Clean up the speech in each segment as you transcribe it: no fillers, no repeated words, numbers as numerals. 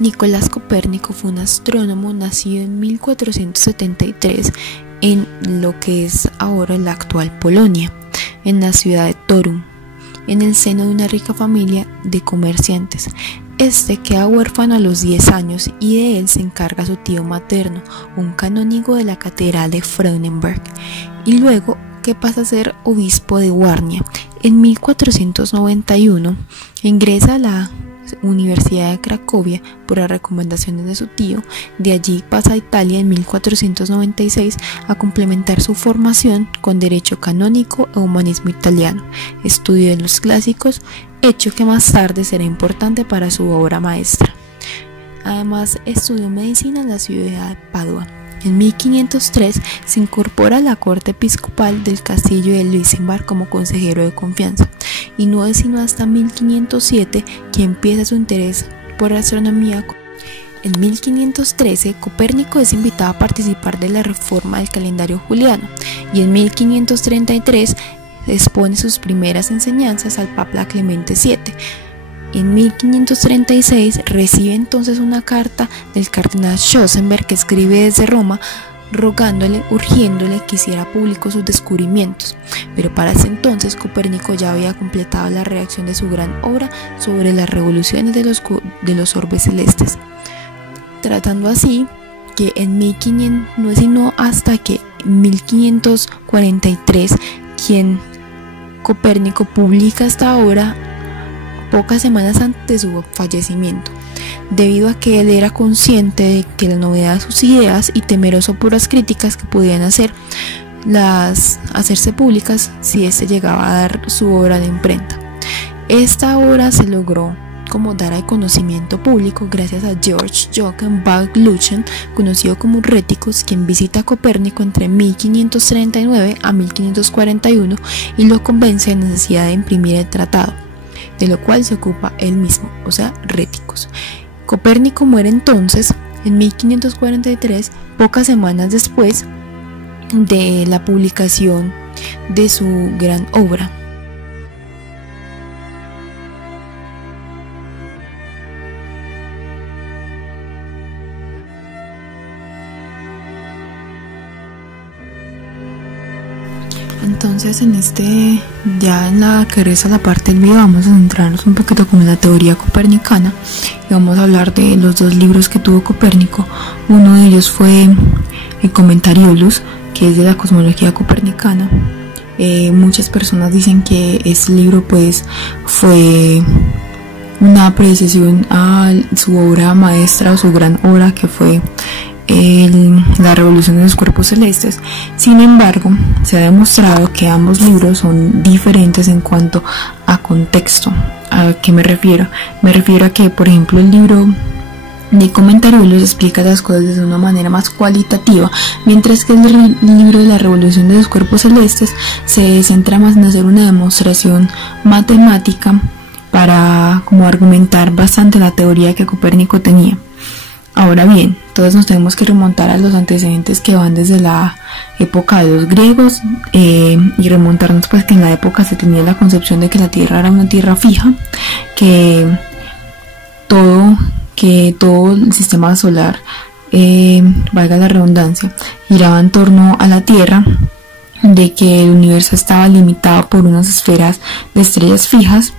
Nicolás Copérnico fue un astrónomo nacido en 1473 en lo que es ahora la actual Polonia, en la ciudad de Toruń, en el seno de una rica familia de comerciantes. Este queda huérfano a los 10 años y de él se encarga su tío materno, un canónigo de la catedral de Frauenberg, y luego que pasa a ser obispo de Warnia. En 1491 ingresa a la Universidad de Cracovia por las recomendaciones de su tío. De allí pasa a Italia en 1496 a complementar su formación con derecho canónico e humanismo italiano, estudio de los clásicos, hecho que más tarde será importante para su obra maestra. Además, estudió medicina en la ciudad de Padua. En 1503 se incorpora a la corte episcopal del castillo de Luisenberg como consejero de confianza, y no es sino hasta 1507 que empieza su interés por la astronomía. En 1513 Copérnico es invitado a participar de la reforma del calendario juliano, y en 1533 expone sus primeras enseñanzas al Papa Clemente VII. En 1536 recibe entonces una carta del cardenal Schönberg, que escribe desde Roma rogándole, urgiéndole que hiciera público sus descubrimientos, pero para ese entonces Copérnico ya había completado la redacción de su gran obra sobre las revoluciones de los orbes celestes, tratando así que en 1500, no es sino hasta que en 1543 quien Copérnico publica esta obra pocas semanas antes de su fallecimiento, debido a que él era consciente de que la novedad de sus ideas y temeroso por las críticas que podían hacerse públicas si éste llegaba a dar su obra de imprenta. Esta obra se logró como dar al conocimiento público gracias a George Joachim Bagluchen, conocido como Réticos, quien visita a Copérnico entre 1539 a 1541 y lo convence de la necesidad de imprimir el tratado, de lo cual se ocupa él mismo, o sea, Réticos. Copérnico muere entonces en 1543, pocas semanas después de la publicación de su gran obra. Entonces ya en la que resta la parte del video, vamos a centrarnos un poquito con la teoría copernicana y vamos a hablar de los dos libros que tuvo Copérnico. Uno de ellos fue el Commentariolus, que es de la cosmología copernicana. Muchas personas dicen que este libro pues fue una precesión a su obra maestra o su gran obra, que fue la revolución de los cuerpos celestes. Sin embargo, se ha demostrado que ambos libros son diferentes en cuanto a contexto. ¿A qué me refiero? Me refiero a que, por ejemplo, el libro de Commentariolus explica las cosas de una manera más cualitativa, mientras que el libro de la revolución de los cuerpos celestes se centra más en hacer una demostración matemática para como argumentar bastante la teoría que Copérnico tenía. Ahora bien, todos nos tenemos que remontar a los antecedentes que van desde la época de los griegos, y remontarnos pues que en la época se tenía la concepción de que la Tierra era una tierra fija, que todo el sistema solar, valga la redundancia, giraba en torno a la Tierra, de que el universo estaba limitado por unas esferas de estrellas fijas,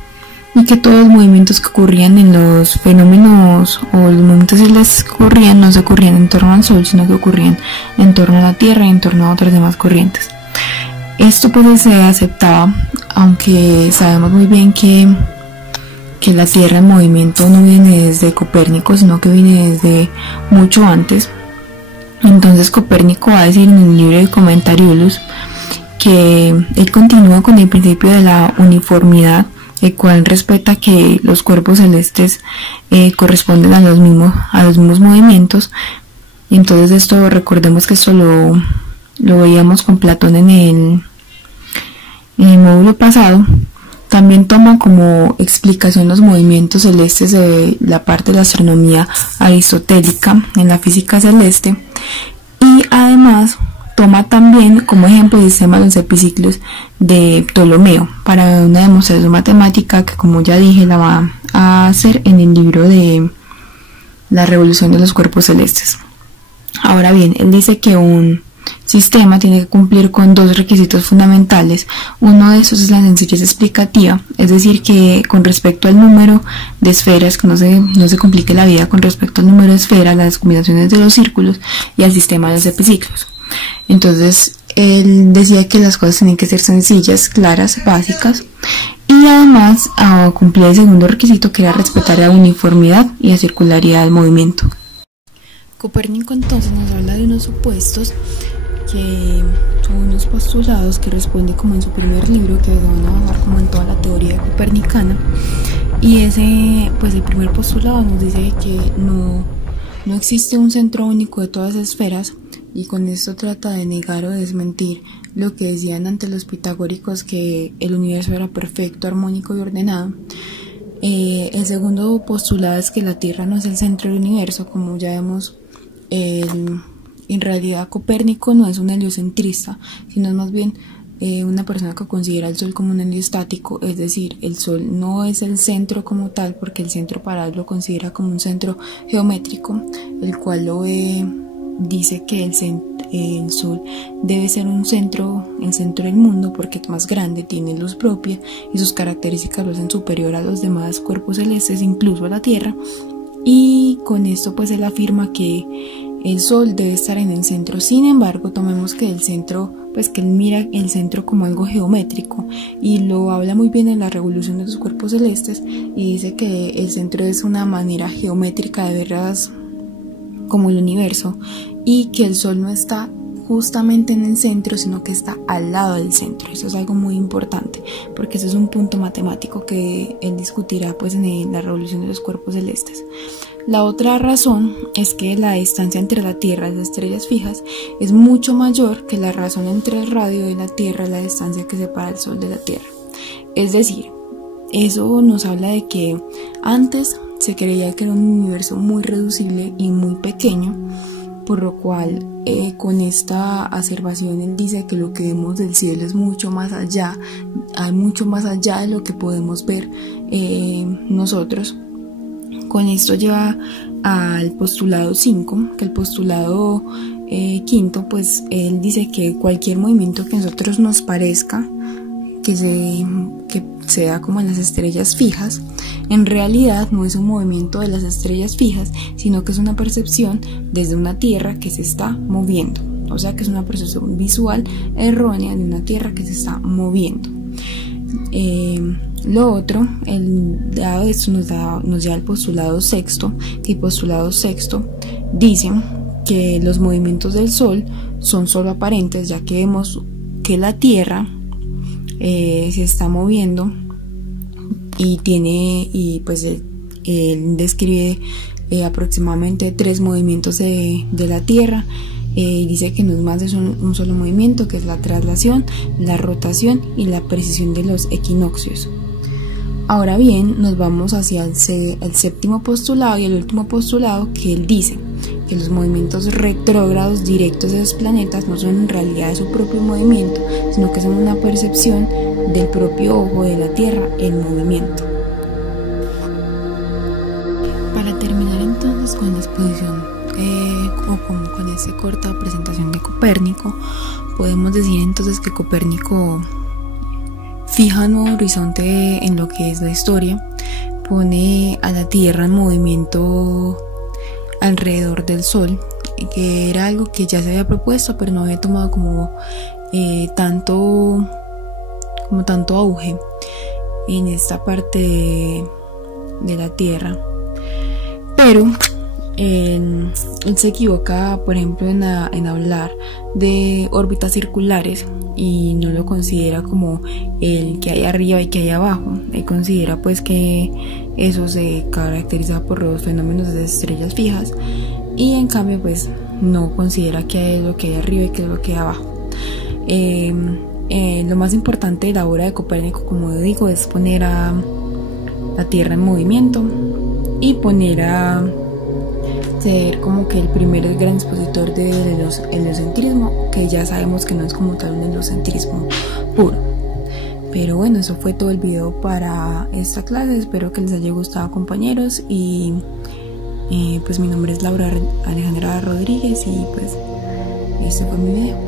y que todos los movimientos que ocurrían en los fenómenos o los movimientos celestes que ocurrían no se ocurrían en torno al Sol, sino que ocurrían en torno a la Tierra y en torno a otras demás corrientes. Esto pues se aceptaba, aunque sabemos muy bien que la Tierra en movimiento no viene desde Copérnico, sino que viene desde mucho antes. Entonces Copérnico va a decir en el libro de Commentariolus que él continúa con el principio de la uniformidad, el cual respeta que los cuerpos celestes corresponden a los mismos movimientos. Y entonces esto, recordemos que esto lo veíamos con Platón en el módulo pasado. También toma como explicación los movimientos celestes de la parte de la astronomía aristotélica en la física celeste, y además toma también como ejemplo el sistema de los epiciclos de Ptolomeo para una demostración matemática que, como ya dije, la va a hacer en el libro de la revolución de los cuerpos celestes. Ahora bien, él dice que un sistema tiene que cumplir con dos requisitos fundamentales. Uno de esos es la sencillez explicativa, es decir, que con respecto al número de esferas, que no se complique la vida con respecto al número de esferas, las combinaciones de los círculos y al sistema de los epiciclos. Entonces, él decía que las cosas tenían que ser sencillas, claras, básicas, y además cumplía el segundo requisito, que era respetar la uniformidad y la circularidad del movimiento. Copérnico entonces nos habla de unos supuestos que son unos postulados que responde como en su primer libro, que se van a basar como en toda la teoría copernicana, y ese, pues el primer postulado nos dice que no existe un centro único de todas las esferas, y con esto trata de negar o desmentir lo que decían ante los pitagóricos, que el universo era perfecto, armónico y ordenado. El segundo postulado es que la Tierra no es el centro del universo, como ya vemos. En realidad Copérnico no es un heliocentrista, sino es más bien una persona que considera el Sol como un heliostático, es decir, el Sol no es el centro como tal, porque el centro para él lo considera como un centro geométrico, el cual dice que el Sol debe ser el centro del mundo, porque es más grande, tiene luz propia y sus características lo hacen superior a los demás cuerpos celestes, incluso a la Tierra. Y con esto pues él afirma que el Sol debe estar en el centro. Sin embargo, tomemos que el centro, pues que él mira el centro como algo geométrico, y lo habla muy bien en la revolución de los cuerpos celestes, y dice que el centro es una manera geométrica de verlas como el universo, y que el Sol no está justamente en el centro, sino que está al lado del centro. Eso es algo muy importante, porque ese es un punto matemático que él discutirá pues en la revolución de los cuerpos celestes. La otra razón es que la distancia entre la Tierra y las estrellas fijas es mucho mayor que la razón entre el radio de la Tierra y la distancia que separa el Sol de la Tierra. Es decir, eso nos habla de que antes se creía que era un universo muy reducible y muy pequeño, por lo cual con esta aservación él dice que lo que vemos del cielo es mucho más allá, hay mucho más allá de lo que podemos ver nosotros. Con esto lleva al postulado 5, que el postulado quinto, pues él dice que cualquier movimiento que a nosotros nos parezca que sea como en las estrellas fijas, en realidad no es un movimiento de las estrellas fijas, sino que es una percepción desde una Tierra que se está moviendo, o sea que es una percepción visual errónea de una Tierra que se está moviendo. Lo otro, dado esto nos lleva al postulado sexto, que el postulado sexto dice que los movimientos del Sol son solo aparentes, ya que vemos que la Tierra se está moviendo y pues él describe aproximadamente 3 movimientos de la Tierra. Dice que no es más de un solo movimiento, que es la traslación, la rotación y la precesión de los equinoccios. Ahora bien, nos vamos hacia el séptimo postulado y el último postulado, que él dice que los movimientos retrógrados directos de los planetas no son en realidad su propio movimiento, sino que son una percepción del propio ojo de la Tierra en movimiento. Para terminar entonces con la exposición con esta corta presentación de Copérnico, podemos decir entonces que Copérnico fija un nuevo horizonte en lo que es la historia, pone a la Tierra en movimiento alrededor del Sol, que era algo que ya se había propuesto, pero no había tomado como tanto auge en esta parte de la Tierra. Pero él se equivoca, por ejemplo, en hablar de órbitas circulares, y no lo considera como el que hay arriba y que hay abajo. Él considera pues que eso se caracteriza por los fenómenos de estrellas fijas, y en cambio pues no considera que hay lo que hay arriba y que es lo que hay abajo. Lo más importante de la obra de Copérnico, como yo digo, es poner a la Tierra en movimiento y poner a ser como que el primer gran expositor del heliocentrismo, que ya sabemos que no es como tal un heliocentrismo puro. Pero bueno, eso fue todo el video para esta clase. Espero que les haya gustado, compañeros, y Pues mi nombre es Laura Alejandra Rodríguez y pues este fue mi video.